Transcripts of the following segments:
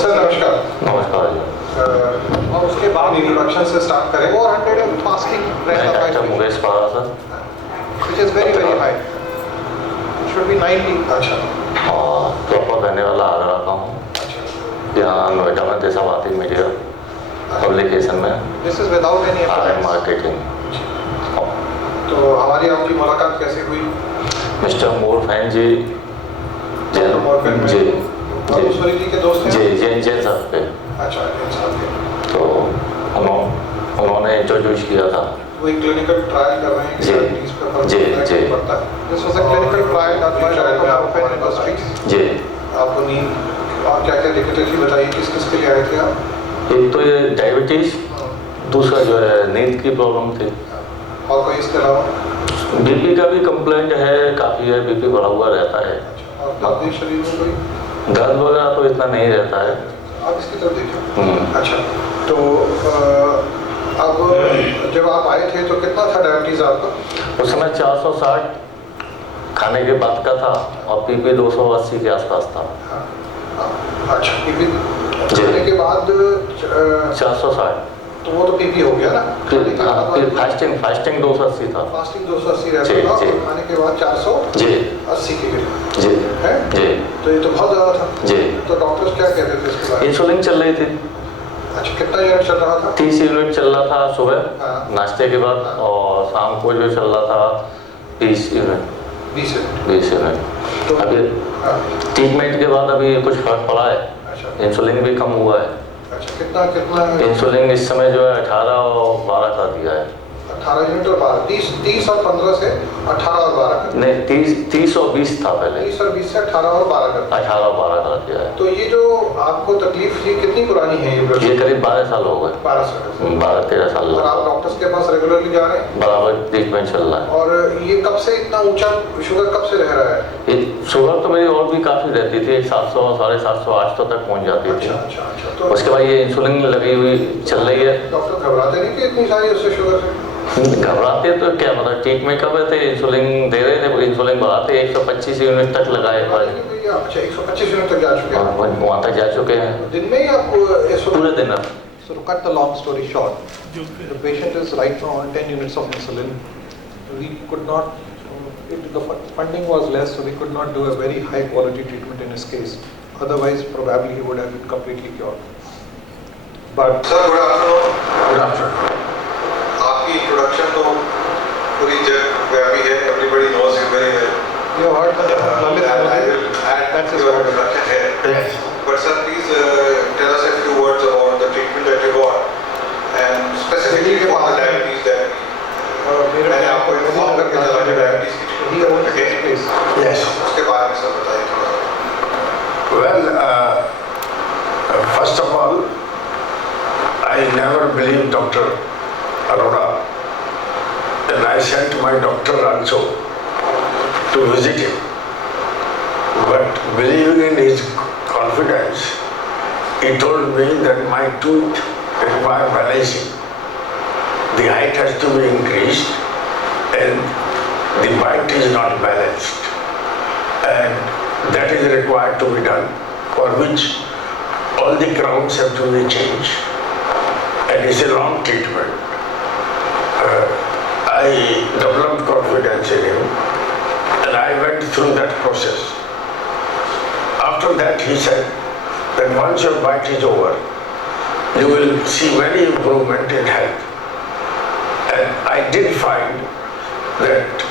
सर नमस्कार। नमस्कार जी। और उसके बाद इंट्रोडक्शन से स्टार्ट करें। 400 फास्टिंग डॉक्टर मुकेश पारा sir, which is very very high. It should be 90. अच्छा। और प्रॉपर रहने वाला आगरा का हूँ। अच्छा। यहाँ नोएडा में देशावाती मीडिया पब्लिकेशन में This is without any are marketing. तो हमारी आपकी मुलाकात कैसे हुई? मिस्टर मोर फैन जी जी बाबूश्वरी जी के दोस्त हैं? जी जैन साहब पे। अच्छा, जैन साहब के। तो उन्होंने इंट्रोड्यूस किया था। वो एक क्लिनिकल ट्रायल कर रहे हैं जी जी पड़ता है। This was a clinical trial done by Morphin Industries। जी। आपको नींद और क्या क्या दिक्कतें थी बताइए, किस किस के लिए आए थे आप? एक तो ये डायबिटीज, दूसरा जो है नींद की प्रॉब्लम थी। और कोई इसके अलावा? बीपी का भी कंप्लेंट है, काफ़ी है, बीपी बढ़ा हुआ रहता है। और बाकी शरीर में कोई दर्द वगैरह तो इतना नहीं रहता है। आप इसकी तरफ देखिए। अच्छा, तो अब जब आप आए थे तो कितना था डायबिटीज आपका? उस समय 460 खाने के बाद का था और पीपी 280 के आसपास था। अच्छा, पीपी खाने के बाद 460, तो वो तो पीपी हो गया ना? फिर फास्टिंग 280 था। फास्टिंग 280 रहता था और खाने के बाद 480 के करीब जी है जी। तो ये तो बहुत ज़्यादा था जी। तो डॉक्टर्स क्या कहते थे इसके बारे में? इंसुलिन चल रही थी। अच्छा, कितना यूनिट चल रहा था? 30 यूनिट चल रहा था सुबह। हाँ। नाश्ते के बाद। हाँ। और शाम को जो चल रहा था 20 यूनिट। 20 यूनिट। तो अभी ट्रीटमेंट के बाद अभी कुछ फर्क पड़ा है। अच्छा। इंसुलिन भी कम हुआ है। अच्छा, कितना इंसुलिन इस समय जो है 18 और 12 का दिया है। 18 यूनिट और 12, 30 और 15 से 18 और 12 नहीं, 30 और 20 था पहले। 30 और 20 से 18 और 12 का। 18 और 12 का दिया है। तो ये जो आपको तकलीफ थी कितनी पुरानी है ये करीब 12 साल हो गए। 12 साल। 12-13 साल। और आप डॉक्टर्स के पास रेगुलरली जा रहे हैं? बराबर ट्रीटमेंट चल रहा है। और ये कब से इतना ऊंचा शुगर कब से रह रहा है? शुगर तो मेरी और भी काफ़ी रहती थी, 700, 750, 800 तक पहुंच जाती थी। अच्छा। तो उसके बाद ये इंसुलिन लगी हुई चल रही है। डॉक्टर घबराते नहीं कि इतनी सारी उससे शुगर से? घबराते तो क्या मतलब, ट्रीटमेंट कर रहे थे, इंसुलिन दे रहे थे, इंसुलिन बढ़ाते 125 यूनिट तक लगाए। अच्छा, 125 यूनिट तक जा चुके हैं? वहाँ तक जा चुके हैं। दिन में ही आपको पूरे दिन। So to cut the long story short, the patient is right now on 10 units of insulin. We could not, the funding was less, so we could not do a very high quality treatment in his case. Otherwise, probably he would have been completely cured. But sir, good afternoon. Good afternoon. आपकी इंट्रोडक्शन तो पूरी जग व्यापी है, everybody knows you very well. You heard the Lalit Modi? That's his introduction here. Yes. But sir, please tell us a few words about the treatment that you got and specifically for the diabetes that मैंने आपको इन्फॉर्म करके चला कि डायबिटीज की ट्रीटमेंट है। Please. Yes. उसके बारे में सर बताइए थोड़ा। Well, first of all, I never believed Dr. Arora, and I sent my doctor also to visit him. But believing in his confidence, he told me that my tooth require balancing. The height has to be increased and the bite is not balanced. And that is required to be done, for which all the crowns have to be changed. And it's a long treatment. I developed confidence in him and I went through that process. After that he said that once your bite is over, you will see very improvement in health. And I did find that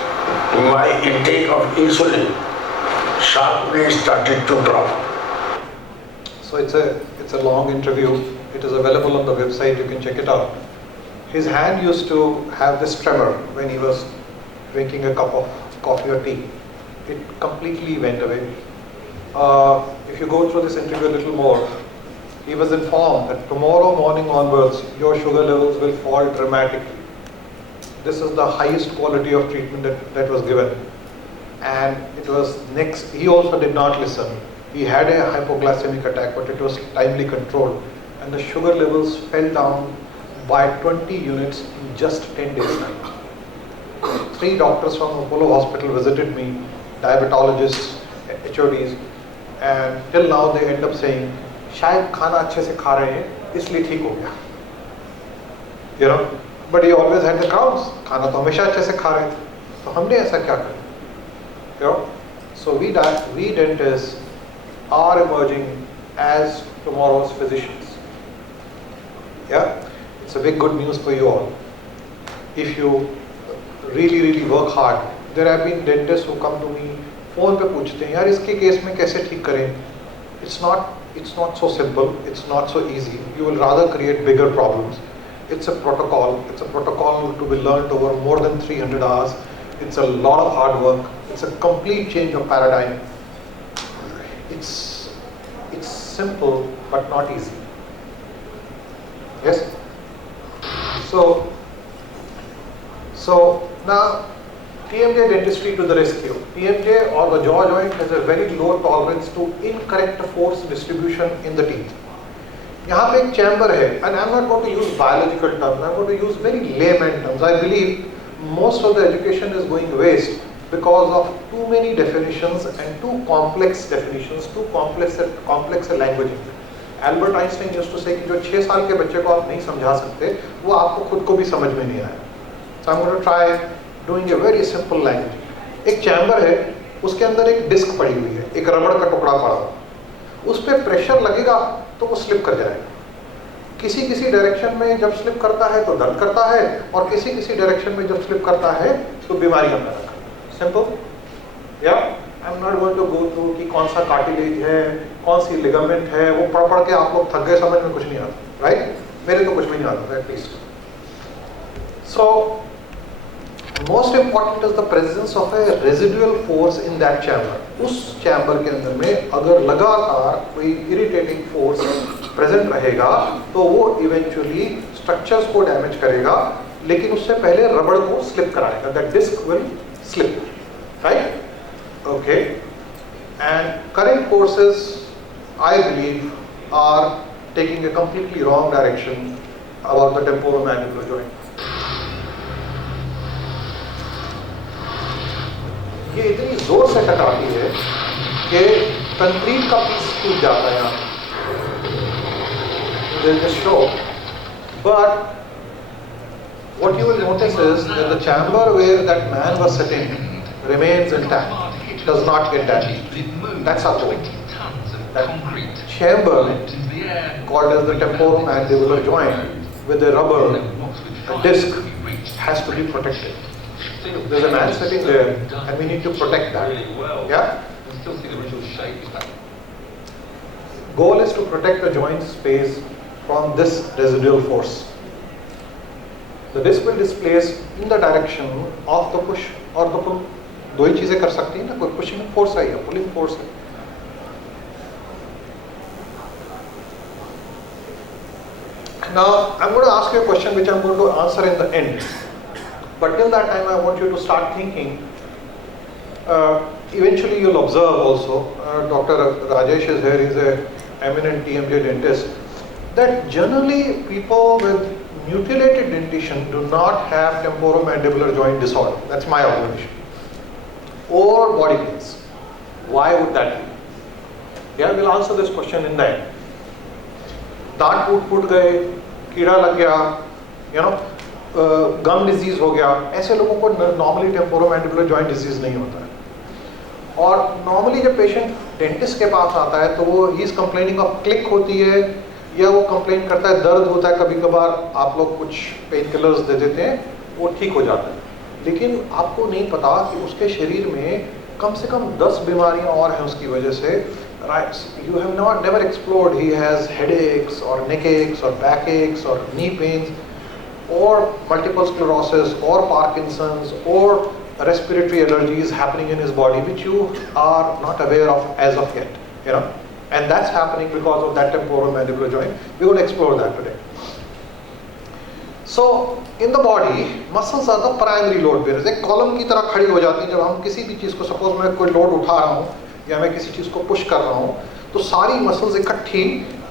my intake of insulin sharply started to drop. So it's a long interview. It is available on the website. You can check it out. His hand used to have this tremor when he was drinking a cup of coffee or tea. It completely went away. If you go through this interview a little more, he was informed that tomorrow morning onwards, your sugar levels will fall dramatically. This is the highest quality of treatment that was given. And it was next, he also did not listen. He had a hypoglycemic attack, but it was timely controlled. And the sugar levels fell down by 20 units in just 10 days time. 3 doctors from Apollo Hospital visited me, diabetologists, HODs, and till now they end up saying शायद खाना अच्छे से खा रहे हैं इसलिए ठीक हो गया, you know, but he always had the crowns, खाना तो हमेशा अच्छे से खा रहे थे, तो हमने ऐसा क्या करें, you know. So we dentist are emerging as tomorrow's physicians. Yeah, it's a big good news for you all. If you really work hard, there have been dentists who come to me, phone पे पूछते हैं यार इसके केस में कैसे ठीक करें. It's not so simple. It's not so easy. You will rather create bigger problems. It's a protocol. It's a protocol to be learned over more than 300 hours. It's a lot of hard work. It's a complete change of paradigm. It's simple but not easy. Yes. So now TMJ dentistry to the rescue. TMJ or the jaw joint has a very low tolerance to incorrect force distribution in the teeth. यहाँ पे एक chamber है, and I'm not going to use biological terms. I'm going to use very layman terms. I believe most of the education is going waste because of too many definitions and too complex definitions, too complex languaging. Albert Einstein used to say कि जो 6 साल के बच्चे को आप नहीं समझा सकते वो आपको खुद को भी समझ में नहीं आया. So I am going to try doing a very simple language. एक चैम्बर है, उसके अंदर एक डिस्क पड़ी हुई है, एक रबड़ का टुकड़ा पड़ा हुआ, उस पर प्रेशर लगेगा तो वो स्लिप कर जाएगा. किसी डायरेक्शन में जब स्लिप करता है तो दर्द करता है, और किसी डायरेक्शन में जब स्लिप करता है तो बीमारियां पैदा करता है. सिंपल. या I am not going to go through कि कौन सा कार्टिलेज है, कौन सी लिगामेंट है, वो पढ़ के आप लोग थक गए, समझ में कुछ नहीं आता, राइट? मेरे तो कुछ भी नहीं आता at least. So most important is the presence of A residual force in that chamber. उस चैम्बर के अंदर में अगर लगातार कोई इरिटेटिंग फोर्स प्रेजेंट रहेगा तो वो इवेंचुअली स्ट्रक्चर्स को डैमेज करेगा, लेकिन उससे पहले रबड़ को स्लिप कराएगा. That disk will slip, right? Okay, and current courses, I believe, are taking a completely wrong direction about the temporomandibular joint. ये इतनी जोर से टकराती है कि कंक्रीट का पीस टूट जाता है यहाँ. There is a shock, but what you will notice is that the chamber where that man was sitting remains intact. Does not get damaged. That's our goal. That chamber called as the temporomandibular joint with a rubber disc has to be protected. There's a man sitting there and we need to protect that. Yeah? Goal is to protect the joint space from this residual force. The disc will displace in the direction of the push or the pull. दो ही चीजें कर सकती है ना, कोई pushing force है या pulling force है. Now I'm going to ask you a question which I'm going to answer in the end, but till that time I want you to start thinking. Eventually you'll observe also, Dr. Rajesh is here, he's a eminent TMJ dentist, that generally people with mutilated dentition do not have temporomandibular joint disorder. That's my observation. Or body pains. Why would that be? Yeah, we'll answer this question in the end. दांत फूट गए, कीड़ा लग गया, you know, गम डिजीज हो गया, ऐसे लोगों को नॉर्मली टेम्पोरोमैंडिबुलर जॉइंट डिजीज नहीं होता है. और नॉर्मली जब पेशेंट डेंटिस्ट के पास आता है तो वो he is complaining of click होती है, या वो कंप्लेन करता है दर्द होता है, कभी कभार आप लोग कुछ पेन किलर्स दे देते हैं, वो ठीक हो जाता है. लेकिन आपको नहीं पता कि उसके शरीर में कम से कम 10 बीमारियां और हैं उसकी वजह से. You have never explored. He has headaches or neck aches or back aches or knee pains or multiple sclerosis or Parkinson's or respiratory allergies happening in his body which you are not aware of as of yet, you know, and that's happening because of that temporomandibular joint. We will explore that today. So in the body, muscles are the primary load bearers. एक कॉलम की तरह खड़ी हो जाती हैं. जब हम किसी भी चीज़ को, सपोज मैं कोई लोड उठा रहा हूँ या मैं किसी चीज़ को पुश कर रहा हूँ, तो सारी मसल्स इकट्ठी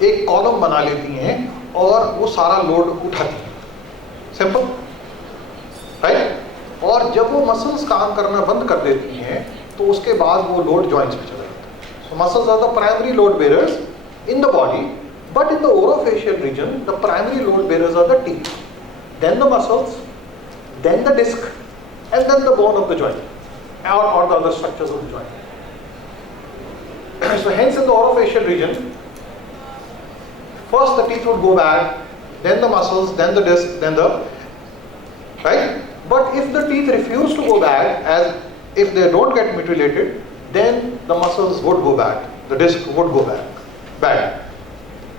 एक कॉलम बना लेती हैं और वो सारा लोड उठाती हैं. Simple, right? और जब वो मसल्स काम करना बंद कर देती हैं तो उसके बाद वो लोड जॉइंट्स पे चला जाता है. So muscles are the primary load bearers. in the body, but in the orofacial region, the primary load bearers are the teeth, then the muscles, then the disc, and then the bone of the joint, or the other structures of the joint. So hence in the orofacial region, first the teeth would go back, then the muscles, then the disc, then the, right? But if the teeth refuse to go back, as if they don't get mutilated, then the muscles would go back, the disc would go back.